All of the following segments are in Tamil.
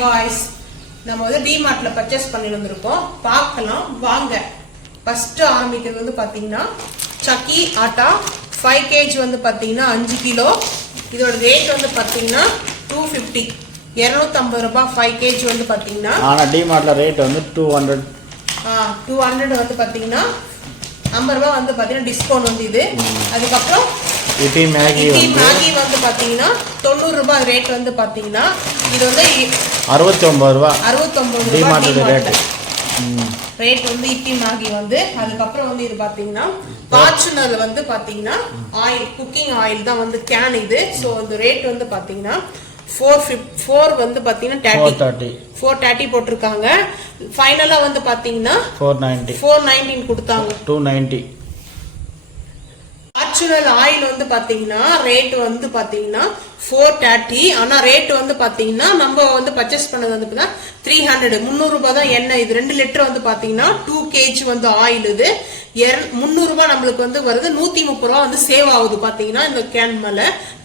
காய்ஸ், நம்ம வந்து டிமார்ட்ல பர்ச்சேஸ் பண்ணி வந்திருக்கோம். பார்க்கலாம் வாங்க. ஃபர்ஸ்ட் ஆரம்பிக்கிறது வந்து பாத்தீங்கன்னா சக்கி ஆட்டா 5 kg வந்து பாத்தீங்கன்னா 5 கிலோ. இதோட ரேட் வந்து பாத்தீங்கன்னா 250 250 ரூபாய் 5 kg வந்து பாத்தீங்கன்னா. ஆனா டிமார்ட்ல ரேட் வந்து 200 வந்து பாத்தீங்கன்னா 50 ரூபாய் வந்து பாத்தீங்கன்னா டிஸ்கவுண்ட் வந்து இது. அதுக்கப்புறம் இட்லி மேகி வந்து பாத்தீங்கன்னா 90 ரூபாய் ரேட் வந்து பாத்தீங்கன்னா இது வந்து 69 ரூபாய் டிமார்ட் ரேட் வந்து இட்லி மேகி வந்து. அதுக்கப்புறம் வந்து இது பாத்தீங்கன்னா ஃபார்ச்சுனர் வந்து பாத்தீங்கன்னா ஆயில், குக்கிங் ஆயில் தான் வந்து கேன் இது. ஸோ அந்த ரேட் வந்து பாத்தீங்கன்னா 4 வந்து பாத்தீங்கன்னா 430 போட்டிருக்காங்க. ஃபைனலா வந்து பாத்தீங்கன்னா 419 கொடுத்தாங்க. 290 ஃபார்ச்சுனர் ஆயில் வந்து பாத்தீங்கன்னா ரேட் வந்து பாத்தீங்கன்னா 430. ஆனா ரேட் வந்து பாத்தீங்கன்னா நம்ம வந்து பர்ச்சேஸ் பண்ணது வந்து 300 300 ரூபாய் தான் எண்ணெய். இது 2 லிட்டர் வந்து பாத்தீங்கன்னா 2 kg வந்து ஆயில். இது 300 ரூபாய் நம்மளுக்கு வந்து வருது. 130 ரூபாய் வந்து சேவ் ஆகுது பாத்தீங்கன்னா இந்த கேன் மேல.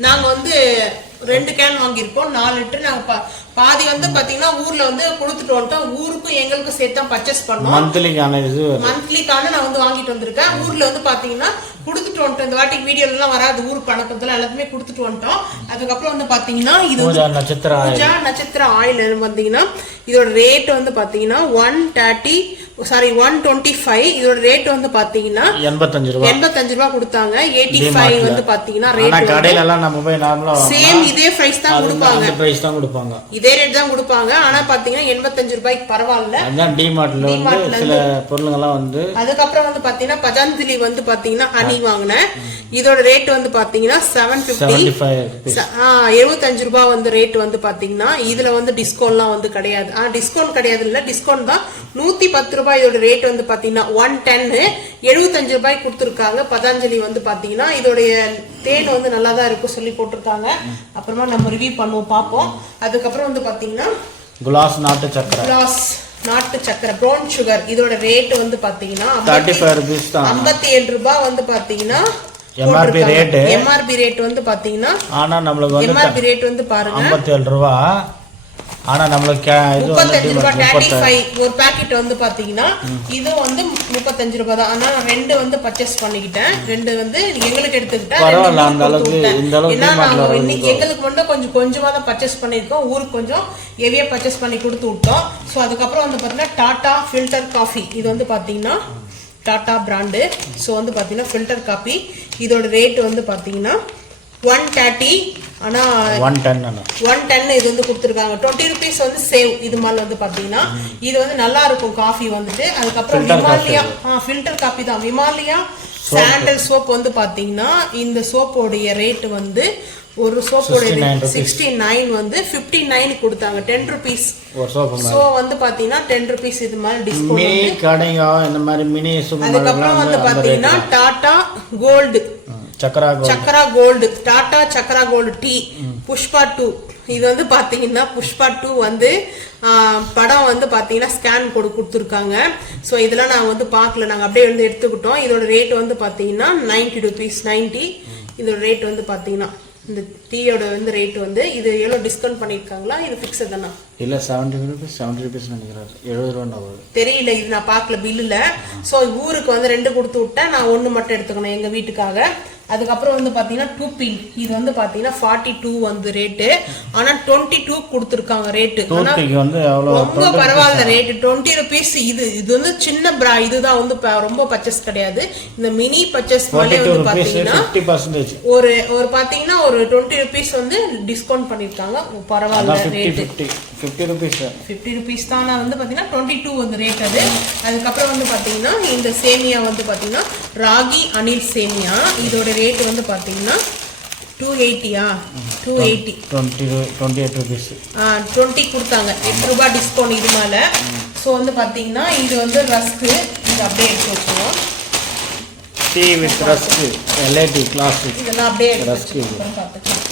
நாங்க வந்து 2 கேன் வாங்கியிருக்கோம் 4 லிட்டர். நாங்க பாதி வந்து பாத்தீங்கன்னா ஊர்ல வந்து கொடுத்துட்டு வந்துட்டோம். ஊருக்கும் எங்களுக்கும் சேர்த்து தான் பர்ச்சேஸ் பண்ணோம். மந்த்லிக்கான நான் வந்து வாங்கிட்டு வந்திருக்கேன். ஊர்ல வந்து பாத்தீங்கன்னா கொடுத்துட்டு வந்துட்டோம். இந்த வாட்டிக்கு வீடியோல எல்லாம் வராது, ஊருக்கு பணக்கத்துல எல்லாத்துமே கொடுத்துட்டு வந்துட்டோம். அதுக்கப்புறம் வந்து பாத்தீங்கன்னா இது நட்சத்திர ஆயில் பாத்தீங்கன்னா இதோட ரேட் வந்து பாத்தீங்கன்னா 125. இதோட ரேட் வந்து பாத்தீங்கன்னா 85 ரூபாய் கொடுத்தாங்க. 85 வந்து பாத்தீங்கன்னா ரேட் கடையில எல்லாம் நம்ம போய் நார்மலா சேம் இதே பிரைஸ் தான் கொடுப்பாங்க. இதே ரேட் தான் கொடுப்பாங்க. ஆனா பாத்தீங்கன்னா 85 ரூபாய்க்கு பரவாயில்ல. அதான் டிமார்ட்ல வந்து சில பொருளுங்கலாம் வந்து. அதுக்கப்புறம் வந்து பாத்தீங்கன்னா பதஞ்சலி வந்து பாத்தீங்கன்னா ஹனி வாங்குனேன். இதோட ரேட் வந்து பாத்தீங்கன்னா 75 ரூபாய் வந்து ரேட் வந்து பாத்தீங்கன்னா. இதுல வந்து டிஸ்கவுண்ட்லாம் வந்து கிடையாது. டிஸ்கவுண்ட் கிடையாது இல்ல, டிஸ்கவுண்ட் தான். 110 ரூபாய் இதோட ரேட் வந்து பாத்தீங்கன்னா 110 75 ரூபாய் கொடுத்துருக்காங்க. பதஞ்சலி வந்து பாத்தீங்கன்னா இதோடைய தேன் வந்து நல்லா தான் இருக்கும் சொல்லி போட்டிருக்காங்க. அப்புறமா நம்ம ரிவ்யூ பண்ணுவோம், பார்ப்போம். அதுக்கப்புறம் வந்து பாத்தீங்கன்னா குலாஸ் நாட்டு சக்கரை ப்ரௌன் சுகர். இதோட ரேட் வந்து பாத்தீங்கன்னா 57 ரூபாய் வந்து பாத்தீங்கன்னா எம்ஆர்பி ரேட் வந்து பாத்தீங்கன்னா. ஆனா நம்மளுக்கு வந்து எம்ஆர்பி ரேட் வந்து பாருங்க 57 ரூபாய். ஆனா நம்மளுக்கு 35 ரூபாய் 35 ஒரு பாக்கெட் வந்து பாத்தீங்கன்னா. இது வந்து 35 ரூபாய் தான். ஆனா நான் 2 வந்து பர்ச்சேஸ் பண்ணிக்கிட்டேன். 2 வந்து எங்களுக்கு எடுத்துக்கிட்டேன். எங்களுக்கு மட்டும் கொஞ்சமா தான் பர்ச்சேஸ் பண்ணிருக்கோம். ஊருக்கு கொஞ்சம் ஹெவியா பர்ச்சேஸ் பண்ணி கொடுத்து விட்டோம். ஸோ அதுக்கப்புறம் வந்து பாத்தீங்கன்னா டாடா ஃபில்டர் காஃபி. இது வந்து பாத்தீங்கன்னா டாடா பிராண்டு. ஸோ வந்து பாத்தீங்கன்னா ஃபில்டர் காஃபி. இதோட ரேட் வந்து பாத்தீங்கன்னா 130. ஆனா 110 இது வந்து கொடுத்துருக்காங்க. 20 rupees வந்து சேவ். இது மாதிரி வந்து பாத்தீங்கன்னா இது வந்து நல்லா இருக்கும் காஃபி வந்துட்டு. அதுக்கப்புறம் விமாலியா ஃபில்டர் காஃபி தான். விமாலியா சாண்டல் சோப் வந்து பாத்தீங்கன்னா இந்த சோப்போடைய ரேட் வந்து ஒரு சோப்போட 69 வந்து 59 கொடுத்தாங்க. 10 rupees. சோ வந்து பாத்தீங்கன்னா 10 rupees இது மாதிரி டிஸ்கவுண்ட். அதுக்கப்புறம் வந்து பாத்தீங்கன்னா டாடா கோல்டு சக்கரா கோல்டு டாடா சக்கரா கோல்டு டீ புஷ்பா 2. இது வந்து பாத்தீங்கன்னா புஷ்பா 2 வந்து படம் வந்து பாத்தீங்கன்னா ஸ்கேன் கொடுத்துருக்காங்க. ஸோ இதெல்லாம் நாங்கள் வந்து பார்க்கல, நாங்கள் அப்படியே வந்து எடுத்துக்கிட்டோம். இதோட ரேட் வந்து பாத்தீங்கன்னா 90 rupees 90. இதோட ரேட் வந்து பாத்தீங்கன்னா இந்த டீயோட வந்து ரேட் வந்து இது எவ்வளவு டிஸ்கவுண்ட் பண்ணிருக்காங்களா, இது ஃபிக்ஸட் தானா? இல்ல 70 rupees நினைக்கிறாரு. 70 ரூபாய் தெரியல, இது நான் பார்க்கல பில்லுல. ஸோ ஊருக்கு வந்து 2 கொடுத்து விட்டேன், நான் 1 மட்டும் எடுத்துக்கணும் எங்க வீட்டுக்காக. அதுக்கப்புறம் வந்து பாத்தீங்கன்னா 2 pin. இது வந்து பாத்தீங்கன்னா 42 வந்து ரேட்டு. ஆனா 22 கொடுத்துருக்காங்க ரேட்டு. ரொம்ப பரவாயில்ல ரேட்டு 20 rupees. இது வந்து சின்ன இதுதான் வந்து ரொம்ப பர்ச்சேஸ் கிடையாது. இந்த மினி பர்ச்சேஸ் வந்து பாத்தீங்கன்னா ஒரு பாத்தீங்கன்னா ஒரு 20 rupees வந்து டிஸ்கவுண்ட் பண்ணிருக்காங்க. பரவாயில்ல ரேட்டு 50 rupees தான். வந்து பாத்தீங்கன்னா 22 வந்து ரேட் அது. அதுக்கப்புறம் வந்து பாத்தீங்கன்னா இந்த சேமியா வந்து பாத்தீங்கன்னா ராகி அணில் சேமியா. இதோட ரேட் வந்து பாத்தீங்கன்னா 280 28 rupees 20 கொடுத்தாங்க. 8 ரூபாய் டிஸ்கவுண்ட் இது மேல. ஸோ வந்து பாத்தீங்கன்னா இது வந்து ரஸ்க். இது அப்படியே எடுத்து வச்சுருவோம். Tea with rusk LAT classic. இதெல்லாம் அப்படியே ரஸ்க் பார்த்துக்கலாம்.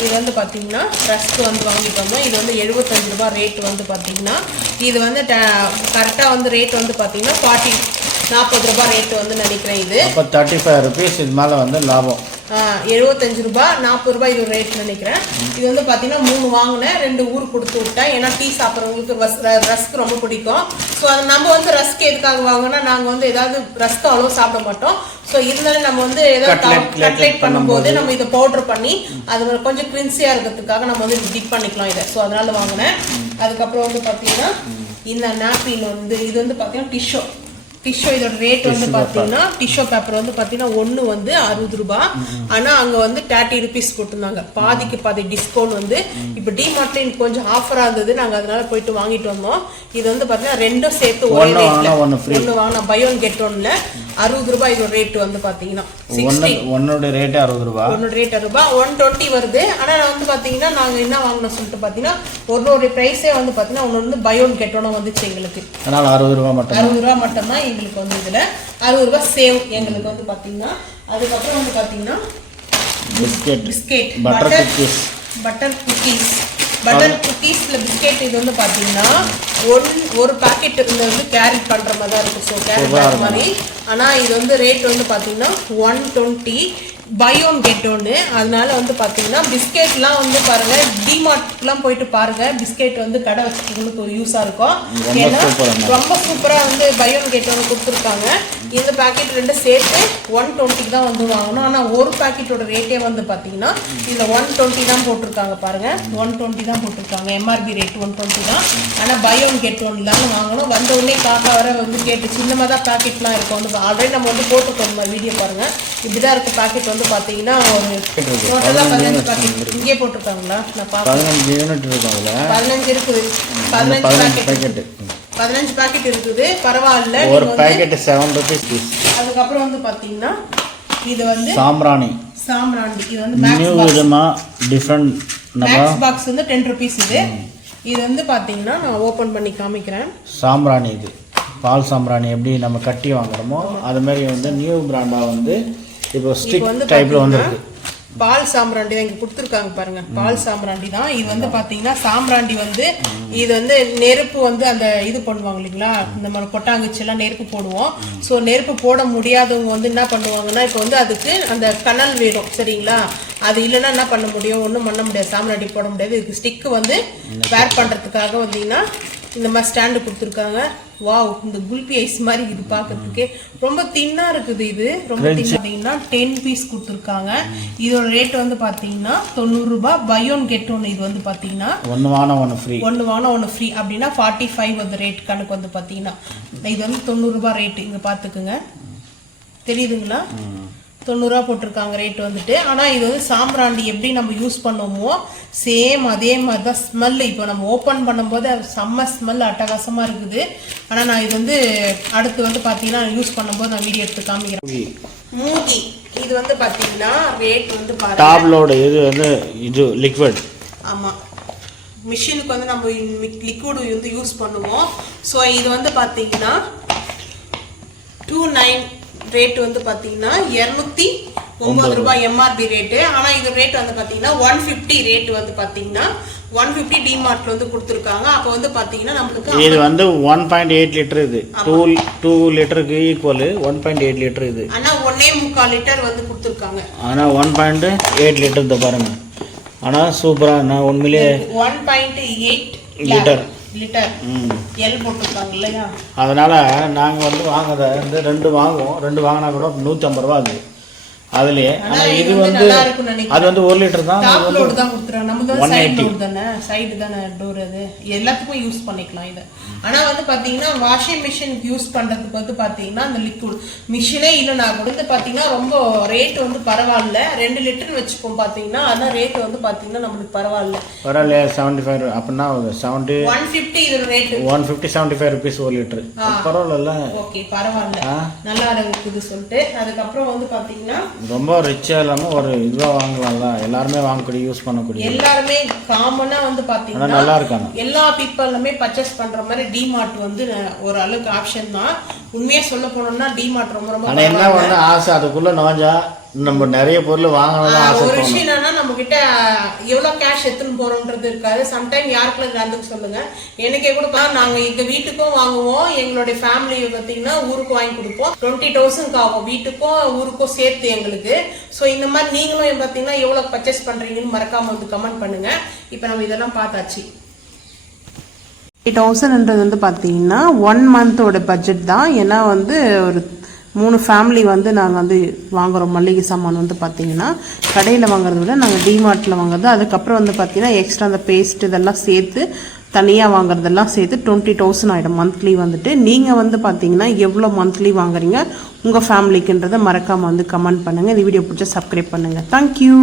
இது வந்து பாத்தீங்கன்னா ரஸ்க் வந்து வாங்கிட்டோம். இது வந்து 75 ரூபாய் ரேட் வந்து பாத்தீங்கன்னா. இது வந்து கரெக்டா வந்து ரேட் வந்து பாத்தீங்கன்னா 40 ரூபாய் ரேட் வந்து நினைக்கிறேன். இது 35 rupees இது மேல வந்து லாபம். 75 ரூபாய் 40 ரூபாய் இது ரேட் நினைக்கிறேன். இது வந்து பாத்தீங்கன்னா 3 வாங்கினேன், 2 ஊருக்கு கொடுத்து விட்டேன். ஏன்னா டீ சாப்பிட்றவங்களுக்கு ரஸ்க் ரொம்ப பிடிக்கும். ஸோ அது நம்ம வந்து ரஸ்க் எதுக்காக வாங்கினா நாங்கள் வந்து ஏதாவது ரஸ்க் அவ்வளோ சாப்பிட மாட்டோம். ஸோ இருந்தாலும் நம்ம வந்து ஏதாவது கட்லெட் பண்ணும்போது நம்ம இதை பவுடர் பண்ணி அது கொஞ்சம் கிரின்சியா இருக்கிறதுக்காக நம்ம வந்து டிப் பண்ணிக்கலாம் இதை. ஸோ அதனால வாங்கினேன். அதுக்கப்புறம் வந்து பாத்தீங்கன்னா இந்த நாப்கின் வந்து இது வந்து பாத்தீங்கன்னா டிஷ்யூ இதோட ரேட் வந்து பாத்தீங்கன்னா டிஷ்யூ பேப்பர் வந்து பாத்தீங்கன்னா ஒன்னு வந்து 60 ரூபாய். ஆனா அங்க வந்து 30 rupees போட்டிருந்தாங்க. பாதிக்கு பாதி டிஸ்கவுண்ட் வந்து இப்ப டிமார்ட்ல கொஞ்சம் ஆஃபரா இருந்தது. நாங்க அதனால போயிட்டு வாங்கிட்டு வந்தோம். இது வந்து பாத்தீங்கன்னா ரெண்டும் சேர்த்து ஒரே ரேட்ல ஒன்னு வாங்கினா பை ஒன் கெட் ஒன்ல 60 ரூபாய் இதோட ரேட் வந்து பாத்தீங்கன்னா 60. ஒன்னோட ரேட் 60 ரூபாய். ஒன்னோட ரேட் 60 ரூபாய். 120 வருது. ஆனா நான் வந்து பாத்தீங்கன்னா நாங்க என்ன வாங்கணும் சொல்லிட்டு பாத்தீங்கன்னா ஒரு பிரைஸே வந்து பாத்தீங்கன்னா ஒன்னு வந்து பை ஒன் கெட் ஒன் வந்துச்சு எங்களுக்கு. அதனால 60 ரூபாய் மட்டும். 60 ரூபாய் மட்டும் தான் எங்களுக்கு வந்து இதுல 60 ரூபாய் சேவ் எங்களுக்கு வந்து பாத்தீங்கன்னா. அதுக்கப்புறம் வந்து பாத்தீங்கன்னா பிஸ்கெட் பட்டர் குக்கீஸ்ல பிஸ்கெட் இது வந்து பாத்தீங்கன்னா ஒரு பாக்கெட் இந்த வந்து கேரி பண்ற மாதிரி தான் இருக்கும். ஸோ கேரி பண்ற மாதிரி. ஆனா இது வந்து ரேட் வந்து பாத்தீங்கன்னா 120 பை ஒன் கெட் ஒன்னு. அதனால வந்து பாத்தீங்கன்னா பிஸ்கெட்லாம் வந்து பாருங்க டிமார்ட்லாம் போயிட்டு பாருங்க. பிஸ்கெட் வந்து கடை வச்சுக்கிறதுக்கு யூஸா இருக்கும். ஏன்னா ரொம்ப சூப்பரா வந்து பை ஒன் கெட் ஒன்னு கொடுத்துருக்காங்க. இந்த பாக்கெட் ரெண்டு சேர்த்து 120 தான் வந்து வாங்கணும். ஆனா ஒரு பாக்கெட்டோட ரேட்டே வந்து பாத்தீங்கன்னா இதுல 120 தான் போட்டிருக்காங்க. பாருங்க 120 தான் போட்டிருக்காங்க. எம்ஆர்பி ரேட் 120 தான். ஆனா பை ஒன் கெட் ஒன் தான் வாங்கணும். வந்த உடனே காக்கா வர வந்து கேட்டு சின்னமாக தான் பாக்கெட்லாம் இருக்கும். வந்து ஆல்ரெடி நம்ம வந்து போட்டுருக்கோம் வீடியோ பாருங்க. இப்படிதான் இருக்கு பாக்கெட் வந்து பாத்தீங்கன்னா ஒரு டோட்டலா 15 பாக்கெட் இங்கே போட்டிருக்காங்களா? நான் பாப்பேன். 15 யூனிட் இருக்கு. அதுல 15 இருக்குது. 15 பாக்கெட் இருக்குது. பரவாயில்ல. ஒரு பாக்கெட் 7 rupees. அதுக்கப்புறம் வந்து பாத்தீங்கன்னா இது வந்து சாம்பிராணி இது வந்து மேக்ஸ் பாக்ஸ் வந்து 10 rupees இது. இது வந்து பாத்தீங்கன்னா நான் ஓபன் பண்ணி காமிக்கிறேன். சாம்பிராணி இது பால் சாம்பிராணி எப்படி நம்ம கட்டி வாங்குறோமோ அது மாதிரி வந்து நியூ பிராண்டா வந்து இப்போ ஸ்டிக் டைப்ல வந்திருக்கு. பால் சாம்பிராண்டி தான் இங்க கொடுத்துருக்காங்க பாருங்க. பால் சாம்பிராண்டி தான் இது வந்து பாத்தீங்கன்னா சாம்பிராண்டி வந்து இது வந்து நெருப்பு வந்து அந்த இது பண்ணுவாங்க இல்லைங்களா, இந்த மாதிரி கொட்டாங்குச்சி எல்லாம் நெருப்பு போடுவோம். ஸோ நெருப்பு போட முடியாதவங்க வந்து என்ன பண்ணுவாங்கன்னா இப்போ வந்து அதுக்கு அந்த கனல் வேணும் சரிங்களா. அது இல்லைன்னா என்ன பண்ண முடியும், ஒன்றும் பண்ண முடியாது, சாம்பிராண்டி போட முடியாது. இதுக்கு ஸ்டிக்கு வந்து வேர் பண்றதுக்காக வந்தீங்கன்னா இந்த மாதிரி ஸ்டாண்டு கொடுத்துருக்காங்க. வாவ், இந்த குல்பி ஐஸ் மாதிரி இது பார்க்கறதுக்கே ரொம்ப தின்னா இருக்குது. இது ரொம்ப தின்னா 10 பீஸ் கொடுத்துருக்காங்க. இதோட ரேட் வந்து பாத்தீங்கன்னா 90 ரூபாய். Buy one get one. இது வந்து பாத்தீங்கன்னா ஒன்னு வாங்கினா ஒன்னு ஃப்ரீ அப்படின்னா 45 வந்து ரேட் கணக்கு வந்து பாத்தீங்கன்னா. இது வந்து 90 ரூபாய் ரேட். இங்க பாத்துக்குங்க, தெரியுதுங்களா? 90 ரூபா போட்டிருக்காங்க ரேட் வந்துட்டு. ஆனால் இது வந்து சாம்பிராண்டி எப்படி நம்ம யூஸ் பண்ணுவோமோ சேம் அதே மாதிரி தான் ஸ்மெல். இப்போ நம்ம ஓப்பன் பண்ணும்போது செம்ம ஸ்மெல் அட்டகாசமாக இருக்குது. ஆனால் நான் இது வந்து அடுத்து வந்து பார்த்தீங்கன்னா யூஸ் பண்ணும்போது நான் வீடியோ எடுத்து காமிக்கிறேன். மூடி இது வந்து பார்த்தீங்கன்னா ரேட் வந்து டாப் லோடு. இது வந்து இது லிக்விட். ஆமாம், மிஷினுக்கு வந்து நம்ம லிக்விட் வந்து யூஸ் பண்ணுவோம். ஸோ இது வந்து பார்த்தீங்கன்னா 29 ரேட் வந்து பாத்தீங்கன்னா 209 ரூபாய் எம்ஆர்பி ரேட்டு. ஆனா இது ரேட் வந்து பாத்தீங்கன்னா 150 ரேட் வந்து பாத்தீங்கன்னா 150 டிமார்ட்ல வந்து கொடுத்துருக்காங்க. அப்போ வந்து பாத்தீங்கன்னா நம்மளுக்கு இது வந்து 1.8 லிட்டர். இது 2 லிட்டருக்கு ஈக்குவல் 1.8 லிட்டர் இது. ஆனா 1.25 லிட்டர் வந்து கொடுத்துருக்காங்க. ஆனா 1.8 லிட்டர் தான் பாருங்க. ஆனா சூப்பரா நான் உண்மையிலே 1.8 லிட்டர் எல் போட்டுருக்காங்க இல்லையா. அதனால நாங்க வந்து வாங்குறத வந்து 2 வாங்குவோம். 2 வாங்கினா கூட 150 ரூபா அது. அதுலயே இது வந்து அது வந்து 1 லிட்டர் தான். டாப் லோட் தான் கொடுத்துறாங்க. நமக்கு வந்து சைடு லோட் தானே, சைடு தானே டோர். அது எல்லாத்துக்கும் யூஸ் பண்ணிக்கலாம் இத. ஆனா வந்து பாத்தீங்கன்னா வாஷிங் மிஷினுக்கு யூஸ் பண்றதுக்கு வந்து பாத்தீங்கன்னா அந்த லிக்விட் மிஷினே இல்லைனா கூட வந்து பாத்தீங்கன்னா ரொம்ப ரேட் வந்து பரவாயில்ல. 2 லிட்டர் வச்சுப்போம் பாத்தீங்கன்னா. ஆனா ரேட் வந்து பாத்தீங்கன்னா நம்மளுக்கு பரவாயில்ல. 75 அப்படின்னா 150 இது ரேட் 150 75 rupees 1 லிட்டர். பரவாயில்ல. ஓகே பரவாயில்ல, நல்லா இருக்குது சொல்லிட்டு. அதுக்கப்புறம் வந்து பாத்தீங்கன்னா ரொம்ப ரிச்சா இல்லாம ஒரு இதுவா வாங்கலாம்ல. எல்லாருமே வாங்கக்கூடிய யூஸ் பண்ணக்கூடிய எல்லாருமே காமனா வந்து பாத்தீங்கன்னா நல்லா இருக்காங்க. எல்லா பீப்பிளுமே பர்ச்சேஸ் பண்ற மாதிரி டிமார்ட் வந்து ஒரு அளவுக்கு ஆப்ஷன் தான். உண்மையா சொல்ல போனோம்னா டிமார்ட் ரொம்ப ரொம்ப ஆனா என்ன வந்து ஆசை அதுக்குள்ள நோஞ்சா நம்ம நிறைய பொருள் வாங்கணும் ஆசை. ஒரு விஷயம் என்னன்னா நம்ம கிட்ட எவ்வளோ கேஷ் எடுத்துன்னு போறோம்ன்றது இருக்காது. சம்டைம் யாருக்குள்ள கிராந்துக்கு சொல்லுங்க, எனக்கே கூட நாங்க எங்க வீட்டுக்கும் வாங்குவோம், எங்களுடைய ஃபேமிலி பார்த்தீங்கன்னா ஊருக்கு வாங்கி கொடுப்போம். 20,000 ஆகும் வீட்டுக்கும் ஊருக்கும் சேர்த்து எங்களுக்கு. ஸோ இந்த மாதிரி நீங்களும் பார்த்தீங்கன்னா எவ்வளோ பர்ச்சேஸ் பண்றீங்கன்னு மறக்காம வந்து கமெண்ட் பண்ணுங்க. இப்போ நம்ம இதெல்லாம் பார்த்தாச்சு. 8,000ன்றது வந்து பார்த்தீங்கன்னா 1 மந்தோட பட்ஜெட் தான். ஏன்னா வந்து ஒரு 3 ஃபேமிலி வந்து நாங்கள் வந்து வாங்குகிறோம். மளிகை சாமான் வந்து பார்த்தீங்கன்னா கடையில் வாங்குறத விட நாங்கள் டிமார்ட்டில் வாங்குறது. அதுக்கப்புறம் வந்து பார்த்தீங்கன்னா எக்ஸ்ட்ரா அந்த பேஸ்ட் இதெல்லாம் சேர்த்து தனியாக வாங்குறதெல்லாம் சேர்த்து 20,000 ஆகிடும் மந்த்லி வந்துட்டு. நீங்கள் வந்து பார்த்தீங்கன்னா எவ்வளோ மந்த்லி வாங்குறீங்க உங்கள் ஃபேமிலிக்குன்றதை மறக்காமல் வந்து கமெண்ட் பண்ணுங்கள். இந்த வீடியோ பிடிச்சா சப்ஸ்கிரைப் பண்ணுங்கள். தேங்க்யூ.